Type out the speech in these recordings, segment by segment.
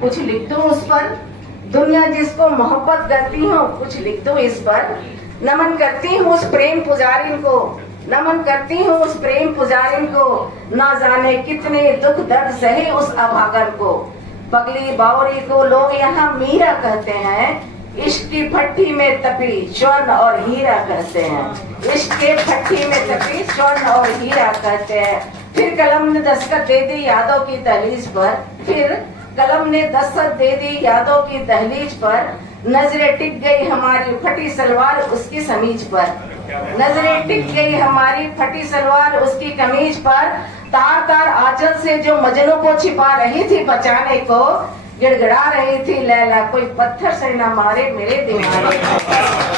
कुछ लिख दूं उस पर। दुनिया जिसको मोहब्बत करती हो कुछ लिख दो इस पर। नमन करती हूँ उस प्रेम पुजारिन को, नमन करती हूँ उस प्रेम पुजारिन को, ना जाने कितने दुख दर्द सहे उस अभागन को। पगली बावरी को लोग यहाँ मीरा कहते हैं, इश्क की भट्टी में तपी स्वर्ण और हीरा कहते हैं। इश्क के भट्टी में तपी स्वर्ण और हीरा कहते हैं। फिर कलम ने दस्तखत दे दी यादों की दहलीज पर, फिर कलम ने दस्तखत दे दी यादों की दहलीज पर। नजरें टिक गई हमारी फटी सलवार उसकी समीज पर, नजरें टिक गई हमारी फटी सलवार उसकी कमीज पर। तार तार आंचल से जो मजनू को छिपा रही थी बचाने को, गिड़गिड़ा रही थी लैला कोई पत्थर से न मारे मेरे दीवाने को।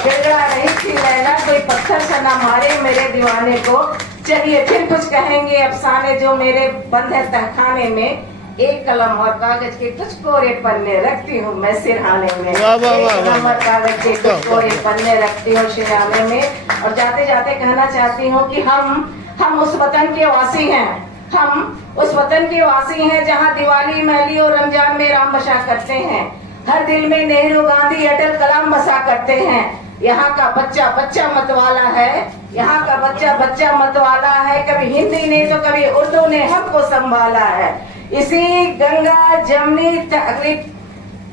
गिड़गिड़ा रही थी लैला कोई पत्थर से न मारे मेरे दीवाने को। चलिए फिर कुछ कहेंगे अफसाने जो मेरे बंद है तहखाने में। एक कलम और कागज के कुछ कोरे पन्ने रखती हूँ मैं सिरहाने में। एक कलम और कागज के कुछ कोरे पन्ने रखती हूँ सिरहाने में। और जाते जाते कहना चाहती हूँ कि हम उस वतन के वासी हैं, हम उस वतन के वासी हैं जहाँ दिवाली महली और रमजान में राम बसा करते हैं। हर दिल में नेहरू गांधी अटल कलाम बसा करते हैं। यहाँ का बच्चा बच्चा मतवाला है, यहाँ का बच्चा बच्चा मतवाला है। कभी हिंदी ने तो कभी उर्दू ने हमको संभाला है। इसी गंगा जमनी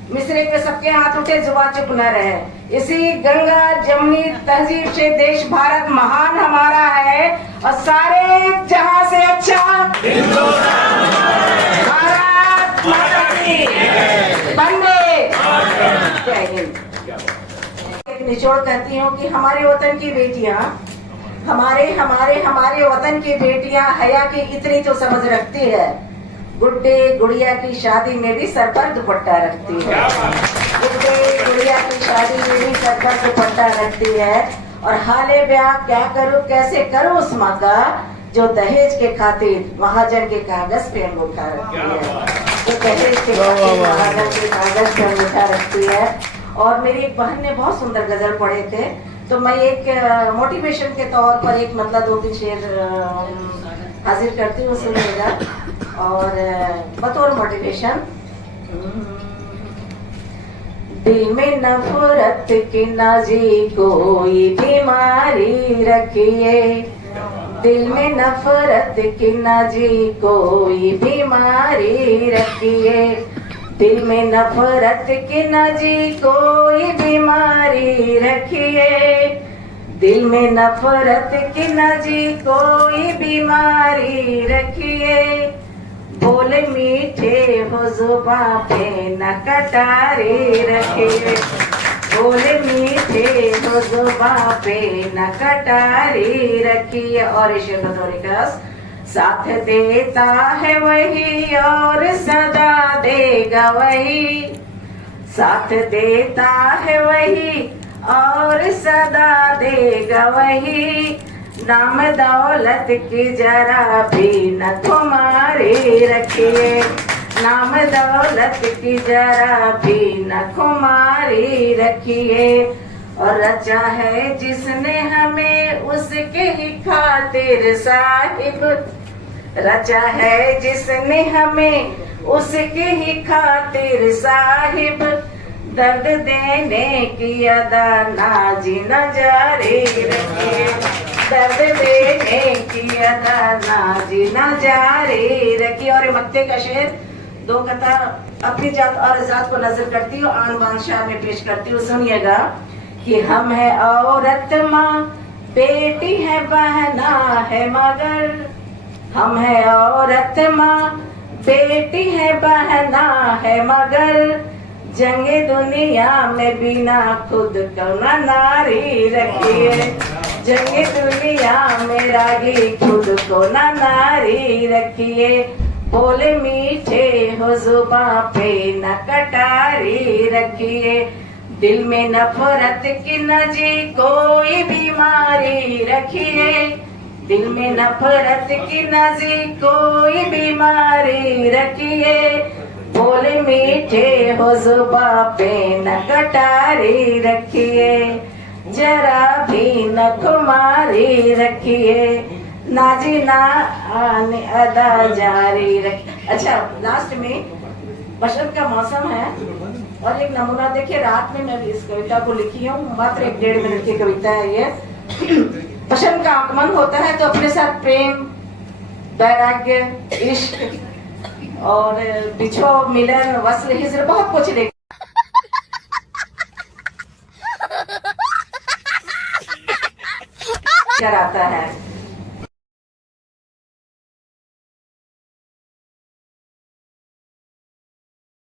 मिसरे पे सबके हाथ उठे जुबान चुप न रहे। इसी गंगा जमनी तहजीब से देश भारत महान हमारा है। और सारे जहां से अच्छा भारत माता की वंदे जय हिंद। एक निचोड़ कहती हूँ कि हमारे वतन की बेटियां, हमारे हमारे हमारे वतन की बेटियां हया की इतनी तो समझ रखती है। गुड्डे गुड़िया की शादी में भी सर पर दुपट्टा रखती है। गुड्डे गुड़िया की शादी में भी सर पर दुपट्टा रखती है। और हाले ब्याह क्या करूँ कैसे करूँ उस माँ का, जो दहेज के खातिर महाजन के कागज पे अंगूठा रखती है, जो दहेज के खातिर महाजन के कागज पे अंगूठा रखती है। और मेरी एक बहन ने बहुत सुंदर गजल पढ़े थे, तो मैं एक मोटिवेशन के तौर पर एक मतलब 2-3 शेर हाजिर करती हूँ, सुनिएगा। और बतौर मोटिवेशन, दिल में नफरत की नाजी कोई बीमारी रखिए, दिल में नफरत की नाजी कोई बीमारी रखिए, दिल में नफरत की नाजी कोई बीमारी रखिए, दिल में नफरत की नाजी कोई बीमारी रखिए। बोले मीठे हो जुबां पे न कटारी रखिए, बोले मीठे हो जुबां पे न कटारी रखिए। और इसे बतौरिकस साथ देता है वही और सदा देगा वही, साथ देता है वही और सदा देगा वही। नाम दौलत की जरा भी न खुमारी रखिए, नाम दौलत की जरा भी न खुमारी रखिए। और रचा है जिसने हमें उसके ही खातिर साहिब, रचा है जिसने हमें उसके ही खातिर साहिब। दर्द देने की अदा नाजी न जारी रखिए, दर्द देने की अदा नाजी न जारी रखिए। और मक्ते का शेर 2 कथा अपनी जात और जात को नजर करती हूँ, आन बान शाह में पेश करती हूँ, सुनिएगा। कि हम है औरत माँ, बेटी है बहना है मगर, हम है औरत माँ, बेटी है बहना है मगर। जंगे दुनिया में बिना खुद को न नारी रखिए, जंगे दुनिया में रागी खुद को न नारी रखिए। बोले मीठे हो जुबां पे न कटारी रखिए, दिल में नफरत की न जी कोई बीमारी रखिए, दिल में नफरत की न जी कोई बीमारी रखिए। बोले मीठे हो जुबां पे न कटारी रखिए, जरा भी न खुमारी रखिए, नाजी ना आने अदा जारी रखिए। अच्छा, लास्ट में बसंत का मौसम है। और एक नमूना देखिए, रात में मैं भी इस कविता को लिखी हूँ, मात्र 1-1.5 मिनट की कविता है ये। बसंत का आगमन होता है तो अपने साथ प्रेम, वैराग्य, इश्क और बिछो, मिलन, वस्त्र, हिजर, बहुत कुछ लेकर आता है।